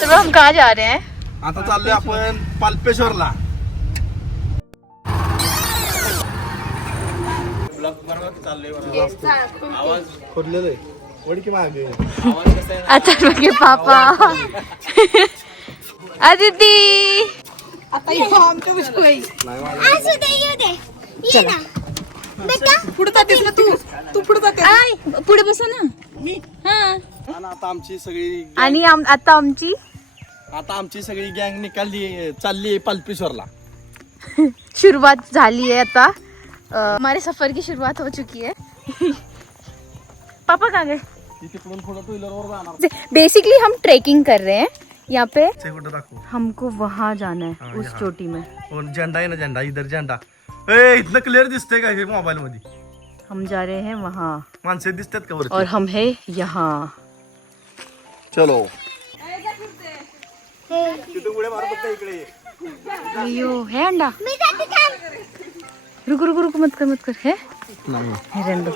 तो हम कहाँ जा रहे हैं? आता चाललोय आपण पाल्पेश्वरला. आवाज खोदलेलं आहे. वडी की मागे अथर्व के पापा. अदिती. आता आमच्या गोष्टी पुढे जातेस ना तू पुढे जाते. पुढे बसा ना. हा. आता आमची सगळी आणि आता आमची सगळी गँग निकाली चालली पाल्पेश्वरला. शुरुआत झाली है आता. हमारे सफर की शुरुआत हो चुकी है. पापा कहाँ गए? तिकडून थोडं टू व्हीलर वर जाणार. बेसिकली हम ट्रेकिंग कर रहे हैं यहाँ पे. कुठं दाखवू? हमको वहाँ जाना है हाँ, उस यहाँ. चोटी में. झेंडा आहे ना, झेंडा इधर झेंडा. ए इथलं क्लिअर दिसतंय का हे मोबाईल मध्ये? हम जा रहे हैं वहाँ माणसे दिसतात का वरती? और हम है यहाँ. चलो. तिथं उड्या मारत होता इकडे. अयो है अंडा. रुको रुको रुको मत कर है. नाही. है रहने दो.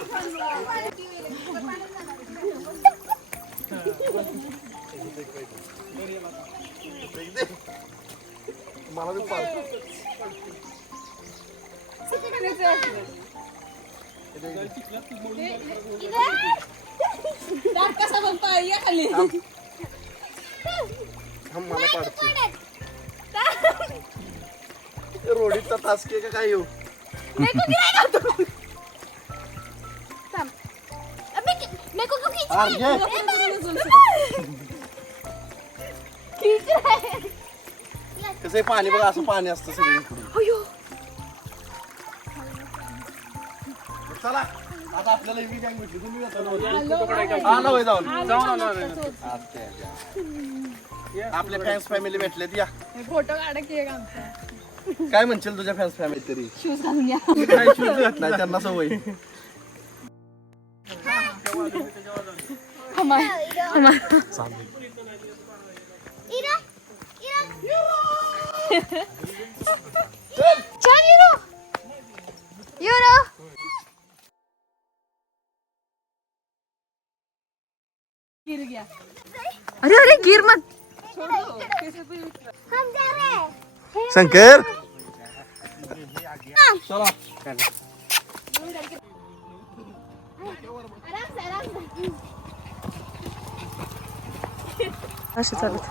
मला बी पाल. कसा बनतोय या खाली. हम मला पाडते. रोडीचा तास के काय येऊ? कसं पाणी बघा, असं पाणी असतं सगळीकडे. चला आता आपल्याला ही गँग भेटली. तुम्ही आला होय जाऊन. आपले फॅन्स फॅमिली भेटलेत या. फोटो काढा की काय म्हणशील तुझ्या फॅन्स फॅमिली तरी? शूज घालून या. काय शूज घातलाय त्यांना सवय. गिर गया. अरे अरे गिर मत. शंकर चला. असं चालत.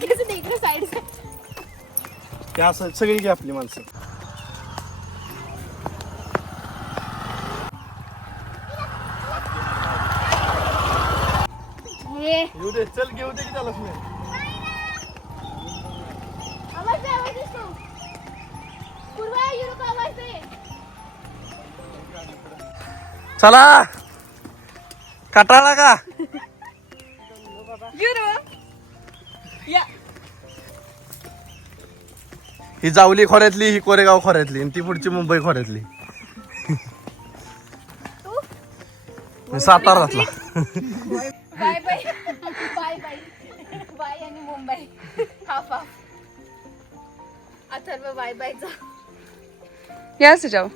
कैसे देख रहे साइड से. त्या सगळी घे आपली माणसं. येऊ दे, चल घेऊ दे की त्याला. चला कटाळा का? ही जावली खोऱ्यातली, ही कोरेगाव खोऱ्यातली, आणि ती पुढची मुंबई खोऱ्यातली. सातारातला. Bye bye bye bye bye आणि Mumbai half half. Atharva bye bye जा. यहाँ से जाओ.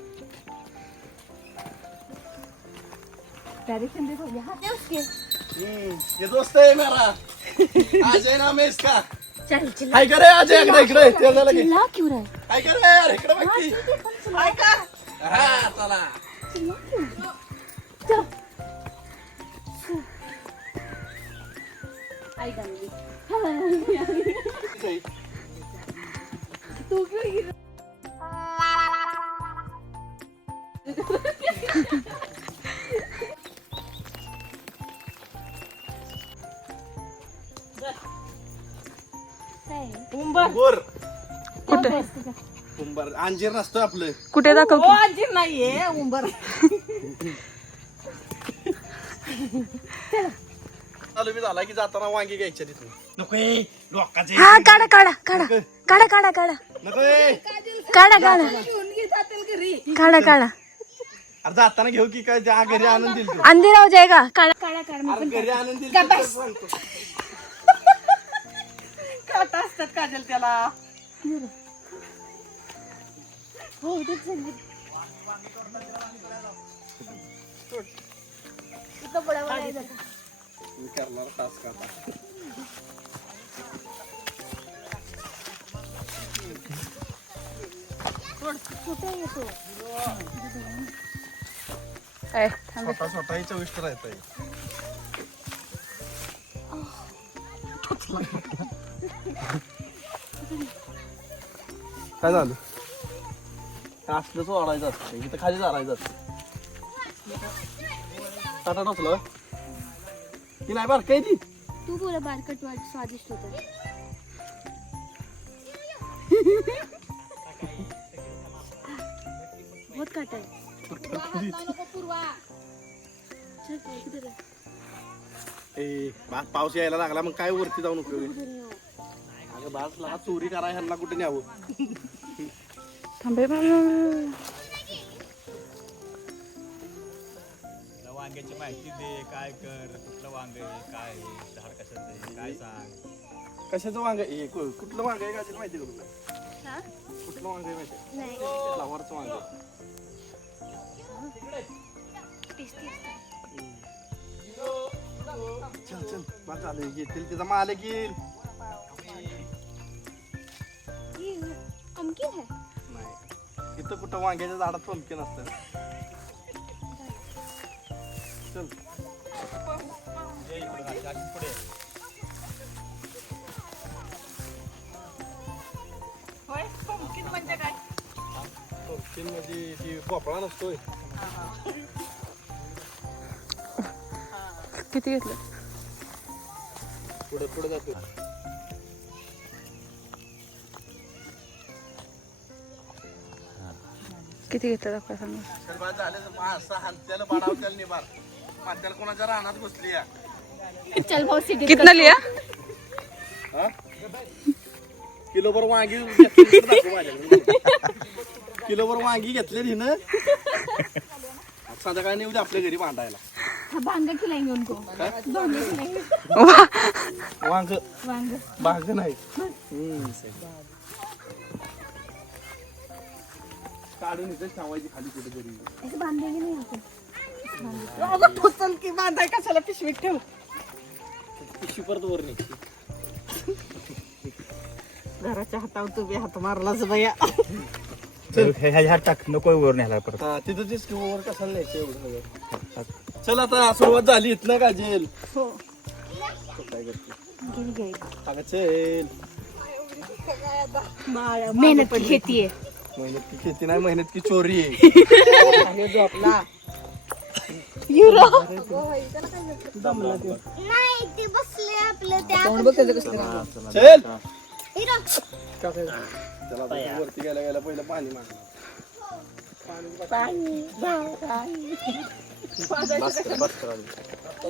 डायरेक्शन देखो यहाँ से उसके. ये दोस्त है मेरा. अजय नाम है इसका. चल चल. हाय करे अजय, इकडे इकडे ते झालं की. चिल्ला क्यों रहा है? हाय करे यार, इकडे बघ की. हाय का? हा चला. चल. आई गंगी. तू क्यों गिर? बोर कुठे कुंभार अंजीर नसतं आपलं. कुठे दाखव. अंजीर नाहीये उंबर. चालू मी झाला की जाताना वांगी घ्यायच्या तिथून. नको लोकांचे. हा काढा काढा काढा काढा काढा काढा नको काढा काढा घेऊन घे जातील घरी. काढा काढा. अरे जाताना घेऊ की काय, त्या घरी आणून दिल तू. अंधेरा हो जाएगा. काढा काढा काढा. अरे घरी आणून दिल तू, तर सांगतो. काटा असतात काजल त्याला. हो इथेच झाली. इथं पडावं लागेल आता. मी करणार टास्क आता. कुठे येतो स्वतःही चविष्ट राहत आहे. काय झालं? असलंच वाढायचं असतं इथं खाली चालायचं असतं. टाटा टोचलं ती नाही बार काय ती तू बोला बारकट वाट स्वादिष्ट होतं. बहुत काटा है. ए बाग पाऊस यायला लागला मग काय वरती जाऊन उपयोग आहे? अगं बासला चोरी करा ह्यांना कुठे न्यावं. थांबे वांग्याची माहिती दे, काय कर, कुठलं वांग आहे, काय आहे, झाड कशाचं आहे, काय सांग. कशाचं वांग आहे? कुठलं वांग आहे का माहिती का तुला? कुठलं वांग आहे माहिती? फ्लावरचं वांग. चल चल बस झालं येतील तिचा मालक येईल. पंपकिन है. नाही इथं कुठं वांग्याच्या झाडात पंपकिन असतं. चल ये इकडं गाडी, गाडी पुढे. पंपकिन म्हणजे ती भोपळा नसतोय. किती घेतलं? पुढे पुढे जातो. किती घेतलं दाखवा सांगा. झाले असं हलत्याला बाडावत्याला निभार मात्याला कोणाच्या रानात घुसली या. चल भाऊ सिटी. कितना लिया? हा? किलोभर वांगी घेतली दाखव माझ्याकडे. किलोभर वांगी घेतली हिनं. संध्याकाळी नेऊ दे आपल्या घरी बांधायला. भांग खिलाएंगे उनको. भांग खिलाएंगे. वांग भांग. भांग नाही. काढून इथेच ठेवायची खाली कुठेतरी. ऐसे बांधेंगे नहीं आपण. अगं ठोचल की बांधाय कशाला पिशवीत ठेव. पिशवी परत वर नाही. घराच्या हातावर तुम्ही हात मारलाच बया. ह्या टाक, नको वर न्यायला परत. हा तिथं तेच किंवा वर कशाला न्यायचं एवढं सगळं. चल आता सुरुवात झाली इथनं काजेल. हो. काय करते गिर गए. अगं चल. मेहनत की खेती है. मेहनत की खेती नाही मेहनत की चोरी आहे. झोपला. नाही ते बसले आपलं त्या. चल चला आता वरती गेल्या गेल्या पहिलं पाणी मागणार.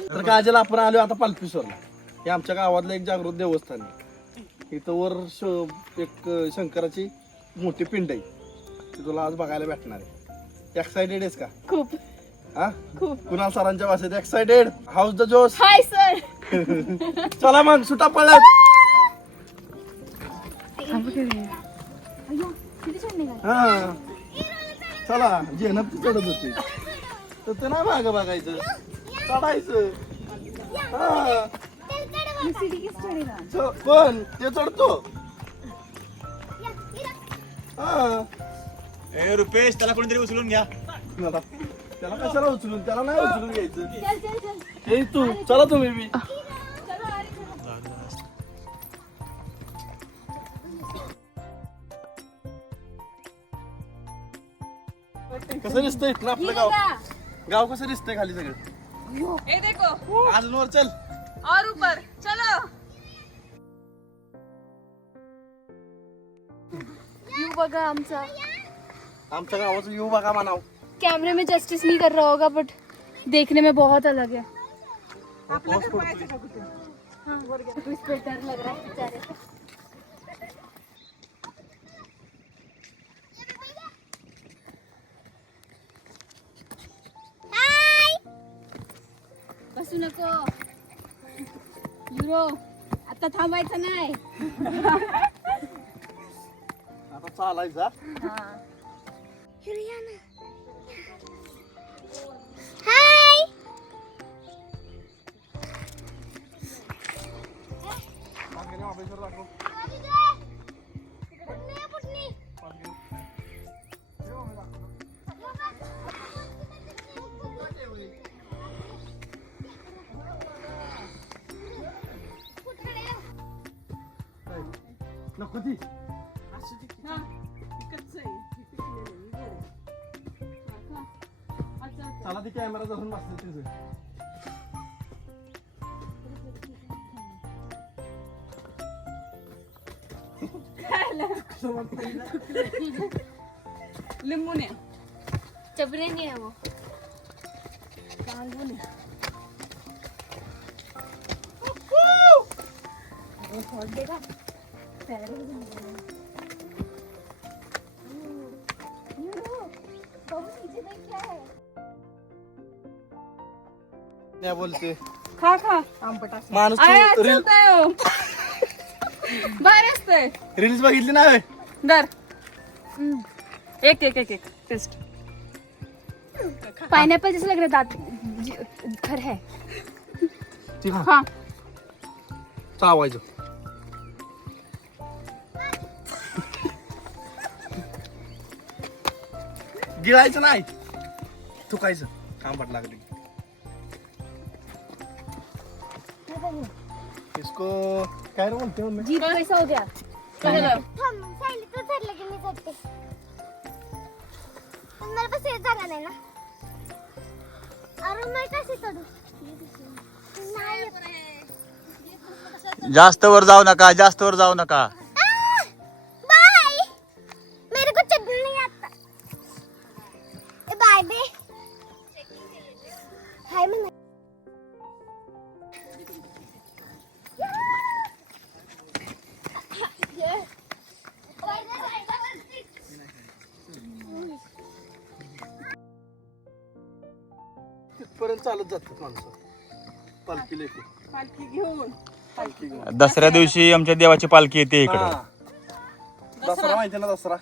तर काजल आपण आलो आता पालपीश्वरला. हे आमच्या गावातलं एक जागृत देवस्थान आहे. इथं वर एक शंकराची मोठी पिंड आहे. ती तुला आज बघायला भेटणार आहे. एक्साइटेड आहेस का? खूप. हा कुणाल सरांच्या भाषेत एक्साइटेड. हाऊस द जोश. Hi sir. चला मग सुटा पडला. किती छान निघाला. हा चला जेनप चढत होती तर ते नाही मागं बघायचं चढायचं. हा सिटी किस चढेगा. पण ते चढतो. हा ए रुपेश, त्याला कोणीतरी उचलून घ्या. आता त्याला कशाला उचलून त्याला नाही उचलून घ्यायचं. चल चल चल. हे तू चला तुम्ही बी. चलो अरे चलो. कसं दिसतंय ना आपलं गाव. गाव कसं दिसतंय खाली सगळं. ए देखो अजून वर चल. और ऊपर चलो. व्यू बघा आमचा. आमच्या गावाचं व्ह्यू बघा म्हणाव. कैमरे में जस्टिस नहीं कर रहा होगा बट देखने में बहुत अलग है. पाऊस पडतोय. हाँ तो इस पे डर लग रहा है बेचारे को. बसू नको. युरो आता थांबायचं नाही. चालायचा हाय नको ती चला ती कॅमेरा धरून बसले तिचं लिंबून आहे चबरे नहीं है वो सांगून आहे नाही बोलते खा खा आंबट असं. माणूस आय, तू रील आचलतंय हो. भारी असतंय रील्स बघितली ना व्हय? दर एक एक एक एक टेस्ट पाइनएप्पल जैसे लग रहा है घर है ती खा हा चावायचं गिळायचं नाही थुकायचं आंबट लागली इसको काय रे बोलते मम्मी जीत कैसा हो गया काय झालं? सांगितलं ठरलं की मी करते पण मला बस येत जागा नाही ना अरे मी कशी करू नाही जास्त वर जाऊ नका जास्त वर जाऊ नका बाय मेरे को चढ़ना नहीं आता बाय बे हाय मैं तिथपर्यंत चालत जातात माणसं पालखी लेके पालखी घेऊन पालखी घेऊन दसऱ्या दिवशी आमच्या देवाची पालखी येते इकडे हा. दसरा माहिती ना दसरा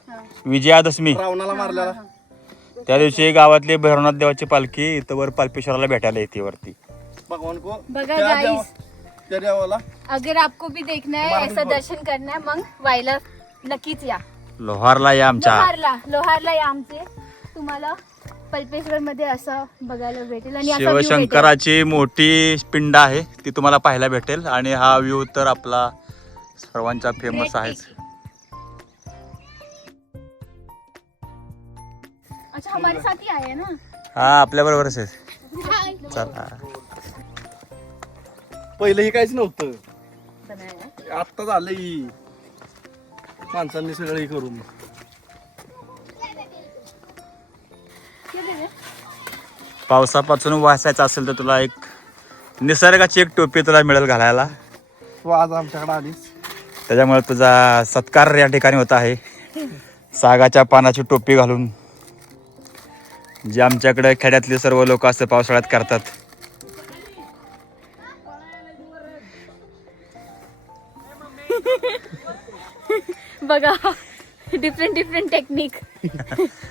विजयादशमी रावणाला मारलेला त्या दिवशी गावातली भैरवनाथ देवाची पालखी इथं वर पालपेश्वराला भेटायला येते वरती भगवान को बघा त्या guys. देवा- त्या देवाला अगर आपको भी देखना है ऐसा दर्शन करना है मग वायला नक्कीच या लोहारला या आमच्या लोहारला या आमचे तुम्हाला पल्पेश्वर मध्ये असं बघायला भेटेल आणि असा view भेटेल. शिवशंकराची मोठी पिंड आहे ती तुम्हाला पाहायला भेटेल आणि हा व्ह्यू तर आपला सर्वांचा फेमस Great आहेच taking. अच्छा हमारे साथ ही आए हैं ना हा आपल्या बरोबरच आहे चला पहिलं हे काहीच नव्हतं बनाया आत्ता झालं ही माणसांनी सगळं हे करून क्या दे रहे? पावसापासून वाचायचं असेल तर तुला एक निसर्गाची एक टोपी तुला मिळेल घालायला तू आज आमच्याकडे आलीस त्याच्यामुळे तुझा सत्कार या ठिकाणी होत आहे सागाच्या पानाची टोपी घालून जे आमच्याकडे खेड्यातले सर्व लोक असं पावसाळ्यात करतात बघा डिफरंट टेक्निक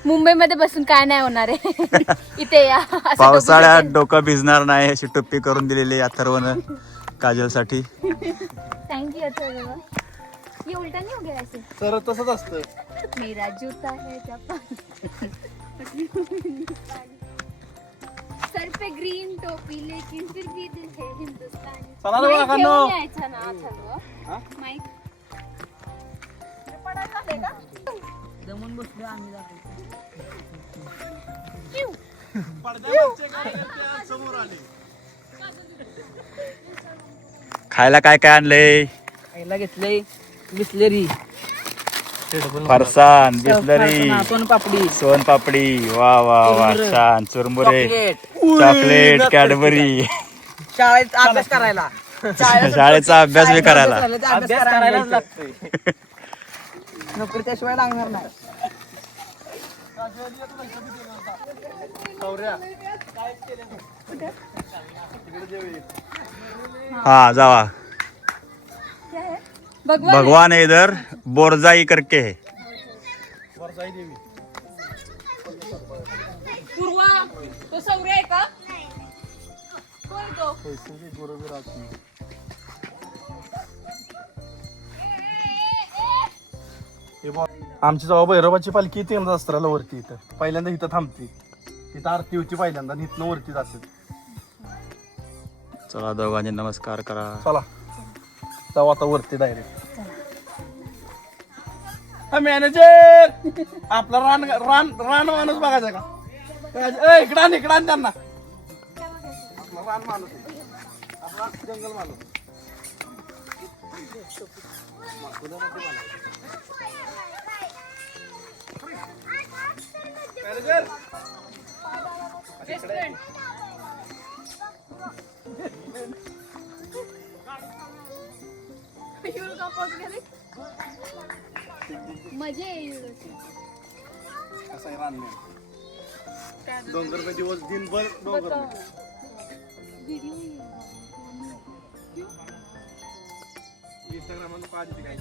मुंबईमध्ये बसून काय नाही होणार आहे इथे या असं पावसाळ्यात डोकं डोकं भिजणार नाही अशी टोपी करून दिलेली अथर्वनं काजलसाठी थैंक यू अच्छा ये उल्टा नहीं हो गया ऐसे तर तसंच असतं मेरा जूता है जापान सर पे ग्रीन टोपी लेकिन फिर भी दिल है हिंदुस्तानी चला रे माईक काकांनो. घेऊन यायचा ना अथर्व. हा? माईक जमून बसलो आम्ही खायला काय काय आणलंय खायला घेतलंय बिस्लेरी फरसाण बिस्लरी सोनपापडी सोनपापडी वा वा वा छान चुरमुरे चॉकलेट कॅडबरी शाळेत अभ्यास करायला शाळेचा अभ्यास बी करायला अभ्यास करायलाच लागतोय नोकरी त्याशिवाय लागणार नाही सौर्या हाँ जावा भगवान भगवान इधर बोरजाई करके है जाई देवी. पूर्वा तो सौर्य आहे का कोण तो हे बघ, आमची जेव्हा भैरवाची पालखी येते ना दसऱ्याला वरती इथं पहिल्यांदा इथं थांबते. इथं आरती होती पहिल्यांदा आणि इथनं वरती जाते. चला दोघांनी नमस्कार करा. चला जाऊ आता वरती डायरेक्ट. मॅनेजर आपला रान रान रान माणूस बघायचा का? इकडं आण त्यांना. आपला रान माणूस आहे. आपला जंगल माणूस. मॅनेजर मजा येईल कसं आहे रान डोंगर पे दिवस दिनभर डोंगर इंस्टाग्राम पाहिजे काय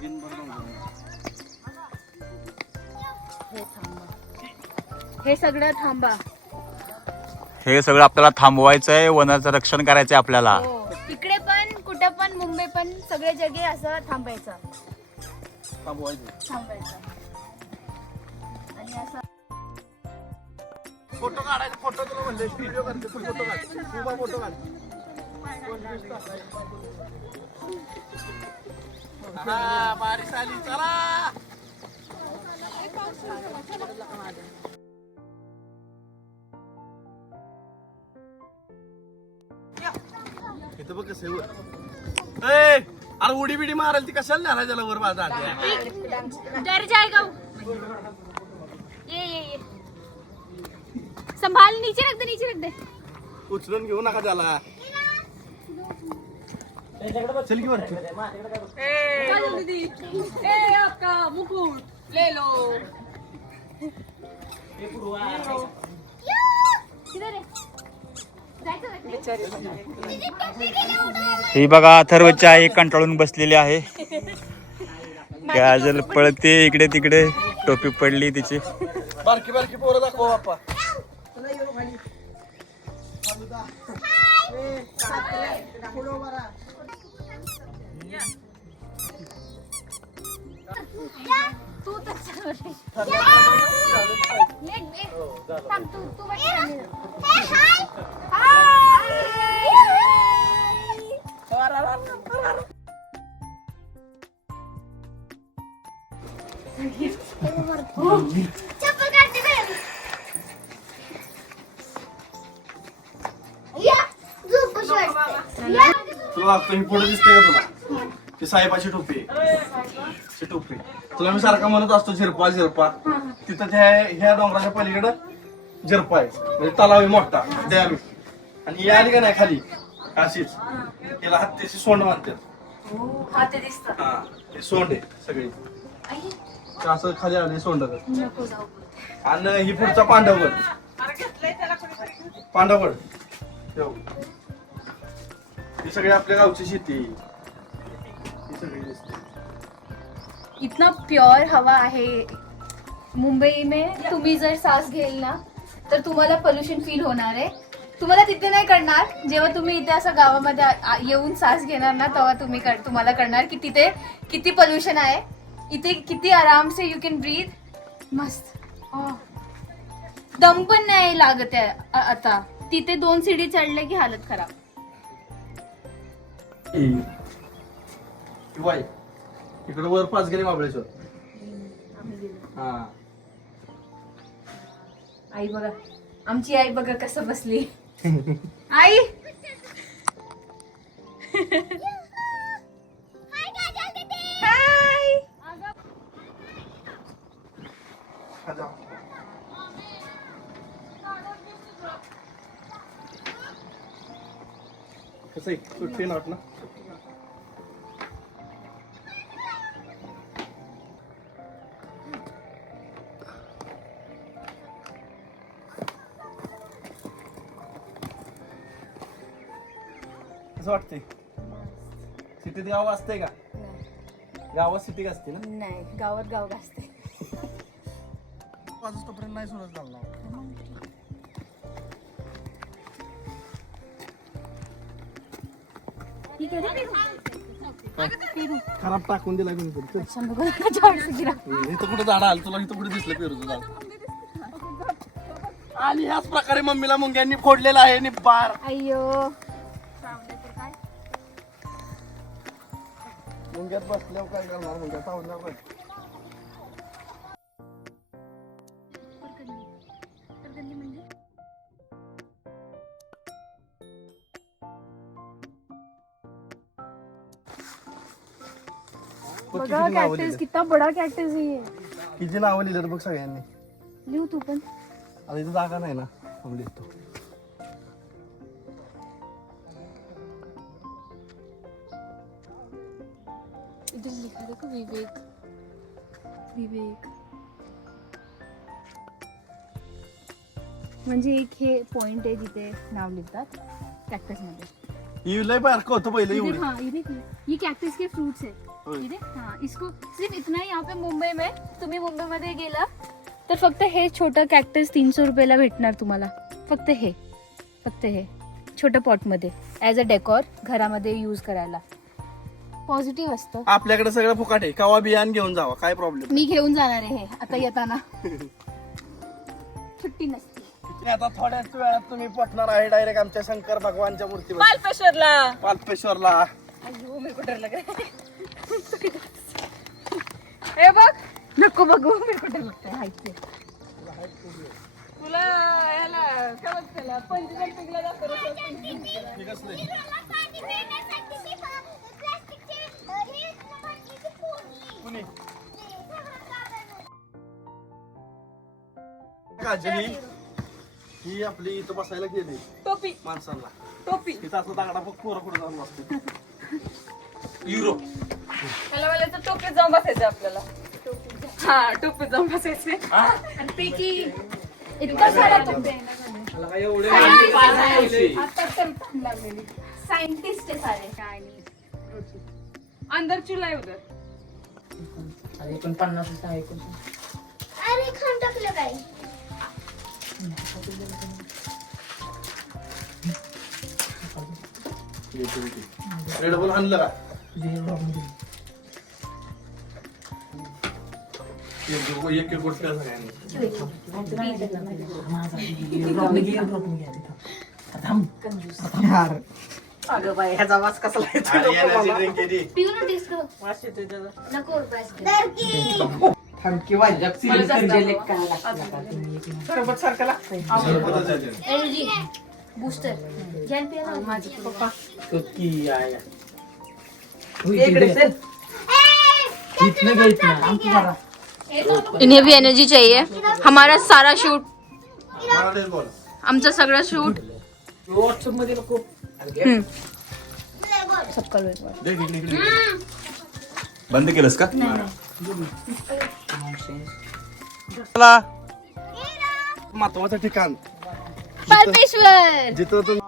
दिनभर डोंगर. हे सगळं थांबा. हे सगळं आपल्याला थांबवायचंय, वनाचं रक्षण करायचंय आपल्याला. इकडे पण कुठं पण मुंबई पण सगळे जगे असं थांबायचं थांबवायचं. आणि असं फोटो काढायचे. फोटो तुला म्हणले व्हिडिओ करते. फोटो काढ. उभा फोटो काढ. हा, बारिश आली. चला इथं बघ कसं आहे. अरे उडी बिडी मारायला ती कशाला नाही त्याला वर माझा डर जाएगा वो. ये संभाल. नीचे रख दे. उचलून घेऊ नका त्याला. चल की वरती. मुकुट ले लो. किधर है? ही बघा अथर्वची आई कंटाळून बसलेली आहे. गाजल पळते इकडे तिकडे, टोपी पडली तिची. बारकी बारकी पोरं दाखव बाप्पा. तू चप्पल काढते बरं. या झोपूशी वाटते. या तुला ही फोटो दिसते का तुला? ती साहेबाची टोपी आहे. ती टोपी तुला मी सारखा म्हणत असतो झिरपा झिरपा. तिथं ह्या डोंगराच्या पलीकडं झिरपा आहे. म्हणजे तलाव आहे मोठा डॅम. आणि ही आली का नाही खाली अशीच तिला हत्तीची सोंड म्हणतात. हाते दिसत. हा ते सोंड आहे सगळी. ते असं खाली आले सोंड. नको जाऊ. आणि ही पुढचा पांडवगड. पांडवगड ही सगळी आपल्या गावची शेती. ही सगळी दिसते. इतना प्योर हवा आहे मुंबई में. तुम्ही जर सांस घेईल ना तर तुम्हाला पोल्युशन फील होणार आहे. तुम्हाला तिथे नाही करणार. जेव्हा तुम्ही इथे असं गावामध्ये येऊन सांस घेणार ना तेव्हा तुम्हाला करणार की तिथे किती पोल्युशन आहे. इथे किती आराम से यू कॅन ब्रीथ. मस्त. दम पण नाही लागत आहे आता. तिथे 2 सीडी चढले की हालत खराब. इकडे वर 5 गेले महाबळेश्वर. हा आई बघा. आमची आई बघा कसं बसली. आई हाय. कसं आहे सुट्टी नाट ना. कसं वाटतंय? सिटीत गाव असतंय का? गावात सिटी असते ना नाही, गावात गाव असते. तोपर्यंत नाही सोडत घालणार. खराब टाकून दिला कोणीतरी. इथं कुठं झाड आलं तुला? इथं कुठे दिसलं पेरूचं झाड? आणि ह्याच प्रकारे मम्मीला मुंग्यांनी फोडलेला आहे निब्बार. अय्यो, मुंग्यात बसल्यावर काय करणार? मुंग्या चावल्यावर काय? बघ बघा किती नावं कॅक्टस, लिहिलेत. कितना बडा कॅक्टस है ये. किती नावं लिहिलेत बघ सगळ्यांनी. लिहू तू पण. आता इथं जागा नाही ना, आपण लिहितो. इधर लिखा देखो, विवेक. विवेक म्हणजे एक हे पॉइंट आहे जिथे नाव लिखतात कॅक्टस मध्ये. ही लय बारकं होतं पहिलं इधर, एवढी. हाँ ये देखिए, ये कैक्टस के फ्रूट्स है. होय. ये देख, हाँ इसको सिर्फ इतना ही. यहाँ पे मुंबई में तुम्ही मुंबईमध्ये गेला तर फक्त हे छोटं कॅक्टस 300 रुपयाला भेटणार तुम्हाला. फक्त हे छोटं पॉटमध्ये ॲज अ डेकोर घरामध्ये यूज करायला. पॉझिटिव्ह असतं. आपल्याकडे सगळं फुकाट आहे. कवा बियाण घेऊन जावा, काय प्रॉब्लेम? मी घेऊन जाणार आहे हे आता येताना. सुट्टी नसते. आता थोड्याच वेळात तुम्ही पोचणार आहे डायरेक्ट आमच्या शंकर भगवानच्या मूर्तीवर, पाल्पेश्वरला. अय्यो, मी कुठे लगे. हे बघ, नको बघू, मी कुठे बघते. हायचे तुला ह्याला काय म्हणतात त्याला, पंचगण पिकला जातो रे. ठीक असले. पाणी पिण्यासाठी ती प्लास्टिकचे हे बाटलीची फोडली. कुणी? ते सगळं काढलं. काजली ही आपली इथं बसायला गेली टोपी माणसांना. टोपी तिथं असं दागडा फक्त पोरं पुढे जाऊन बसते. युरो ह्याला वाल्याचं टोपीत जाऊन बसायचं आपल्याला. हा, टोपीत जाऊन बसायचे. आणि पैकी इतका सारा तुमचे आता तर थंड लागलेली. सायंटिस्ट आहे सारे. आणि अंदर चुला आहे उधर. अरे खाऊन टाकलं काय? रेड बॉल आणलं का? एक गोष्ट सगळ्यांनी. अगं बाई, ह्याचा वास कसला येतो. आणि एनर्जी ड्रिंक केली. पिऊ ना टेस्ट करू. वास येतोय त्याचा. नको उपास. सरबत सारखं लागतंय. सरबतच आहे ते. एनर्जी बूस्टर घ्या पिया ना. माझे पप्पा इकडे चल. इन्हें भी एनर्जी चाहिए. हमारा सारा शूट, मला तेच बोल. आमचं सगळं शूट व्हॉट्सअप मध्ये नको. सबका वेट. देख इकडे इकडे. बंद केलंस का? चला महत्वाचं ठिकाण पाल्पेश्वर. जिथं तुम्ही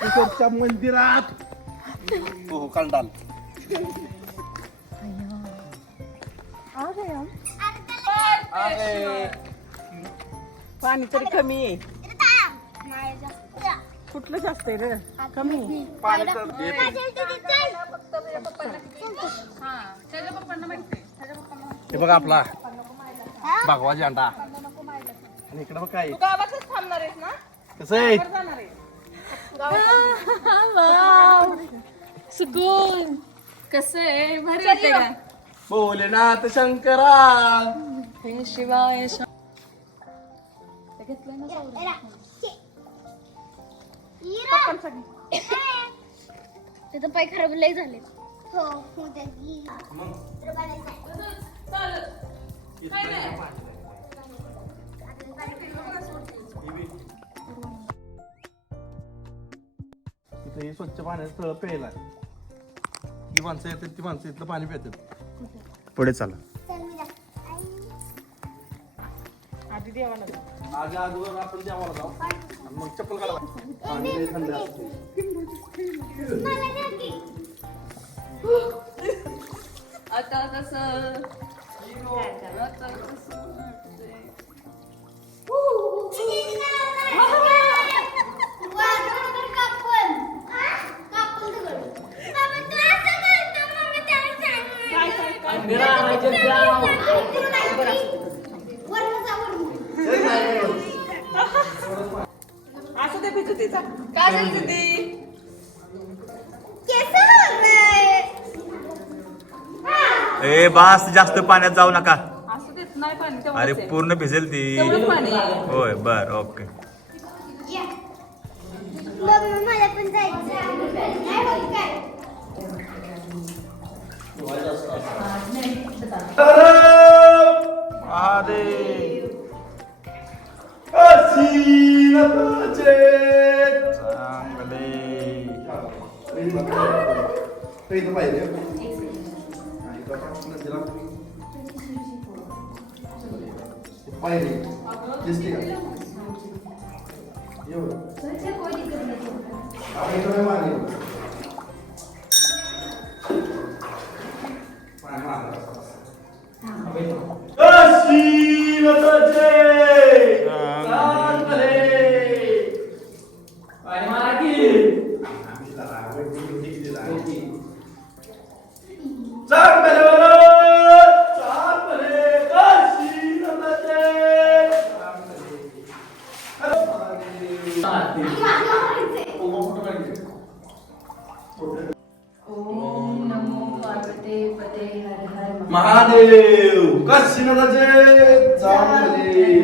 तिकडच्या मंदिरात. हो कंटाल. अरे पाणी तरी कमी आहे. कुठलं जास्त आहे रे? कमी आहे. पाणी तर हे बघा आपला भगवा झेंडा. आणि इकडे बघ काय तू गावातच थांबणार आहेस ना? कसं आहे? वर जाणार आहे. सुकून. कसं आहे, भारी वाटतंय का? भोलेनाथ शंकरा. हे शिवाय. तिथं पाय खराब लय झाले. हो, उद्या गेली. इथं हे स्वच्छ पाण्याचं तळ प्यायला. ही माणसं येतात, ती माणसं इथलं पाणी पितात. पुढे चला. चल मी जाते. आधी देवाला जा. आधी अगोदर आपण देवाला जाऊ आणि मग चप्पल काढा. पाणी लय थंड असतं. मला द्या की. आता कसं आता कसं असं ते पिचू तिचा काय झालं ती ए बास जास्त पाण्यात जाऊ नका. असं देत नाही पाणी तेवढंच अरे आहे. पूर्ण भिजेल ती. तेवढंच पाणी आहे. होय बर ओके. मला पण जायचं नाही होत काय इथं पाहिजे पाहिजे दिसते का एवढं आपण इथं मारली ओम नमो पार्वते पते हर हर महादेव काशीनाथाचे चांगले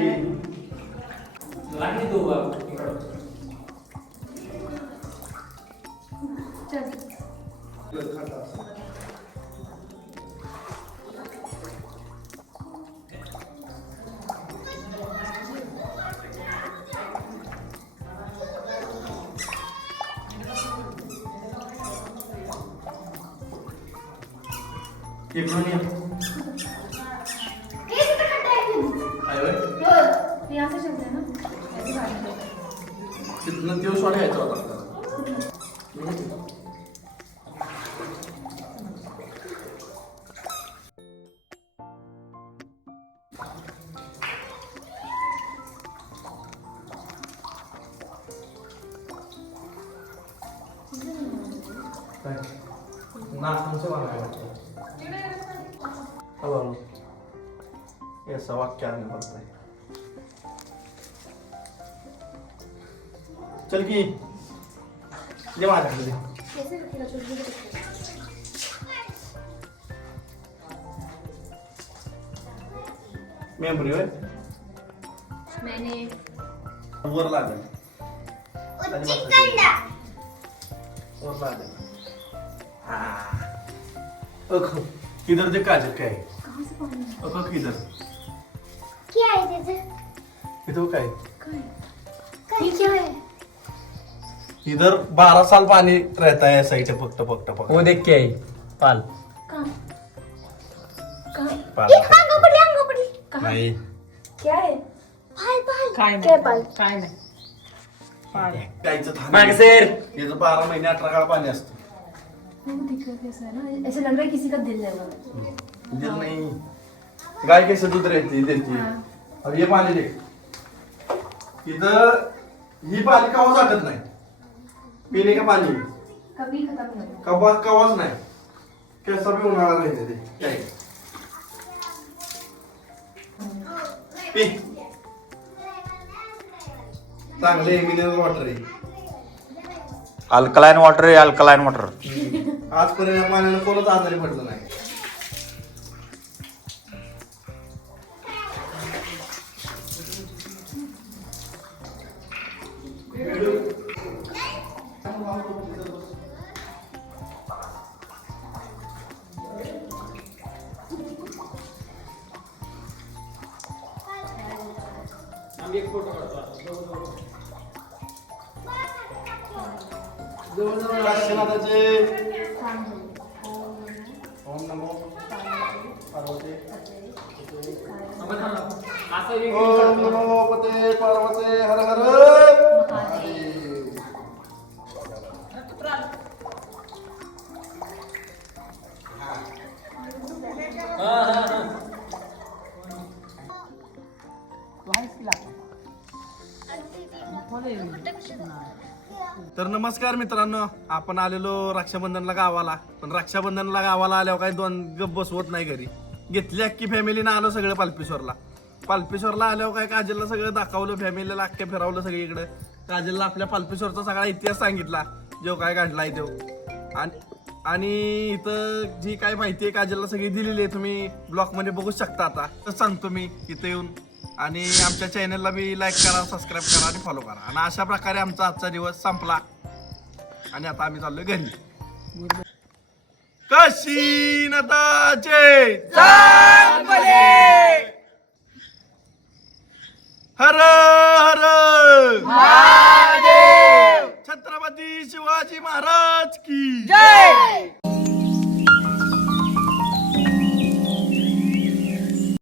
इकडून ये आहे होय? मी असं शब्द ना तिथनं दिवस वाढ घ्यायचा होता आपल्याला. काय? नाचणीचं वांगं वाटतं. हळूहळू. हे असं वाक्य आम्ही बोलतोय. चल की ये माझ्याकडे मेमरी होय मैंने वर लागेल चिकंडा वर लागेल किधर ते काजल काय किधर क्या आहे त्याचं इथं काय ये क्या है इधर 12 साल पानी रहता है ऐसा ही टपक टपक टपक वो देख के आई पाल कहाँ कहाँ पानी. अंग पडली नाही क्या है पाल पाल काय क्या पाल काय नाही गाईचं थान मागसेर इथं 12 महिने 18 काळ पाणी असतं वो दिख रहा कैसा है ना ऐसा लग रहा है किसी का दिल है वो दिल नहीं गाय कैसे दूध रहती देती हाँ. अब ये पाणी देख इथं ही पाणी कवाच वाटत नाही पिणे का पाणी कभी खत्म नहीं होगा कवा कवाच नाही कैसा भी उन्हाळा नाही ते काय पी चांगले मिनरल वॉटर आहे अल्कलाईन वॉटर आहे अल्कलाईन वॉटर. आजपर्यंत या पाण्यानं कोणच आजारी पडलं नाही काशीनाथाचे ओम नमो पार्वती ओम नमो पते पार्वते हर हर महादेव. तर नमस्कार मित्रांनो, आपण आलेलो रक्षाबंधनला गावाला. पण रक्षाबंधनला गावाला आल्यावर काही दोन गप बसवत नाही घरी. घेतली अख्खी फॅमिलीनं आलो सगळं पालपेश्वरला. पालपेश्वरला आल्यावर काय काजलला सगळं दाखवलं, फॅमिलीला अख्खे फिरवलं सगळीकडे. काजलला आपल्या पालपेश्वरचा सगळा इतिहास सांगितला, जो काय घडलाय तो. आणि इथं जी काय माहिती आहे काजलला सगळी दिलेली आहे, तुम्ही ब्लॉग मध्ये बघू शकता. आता तर सांगतो मी इथं येऊन. आणि आमच्या चॅनलला बी लाईक करा, सबस्क्राईब करा आणि फॉलो करा. आणि अशा प्रकारे आमचा आजचा दिवस संपला आणि आता आम्ही चाललोय घरी. काशीनाथाचे हर हर छत्रपती शिवाजी महाराज की जय.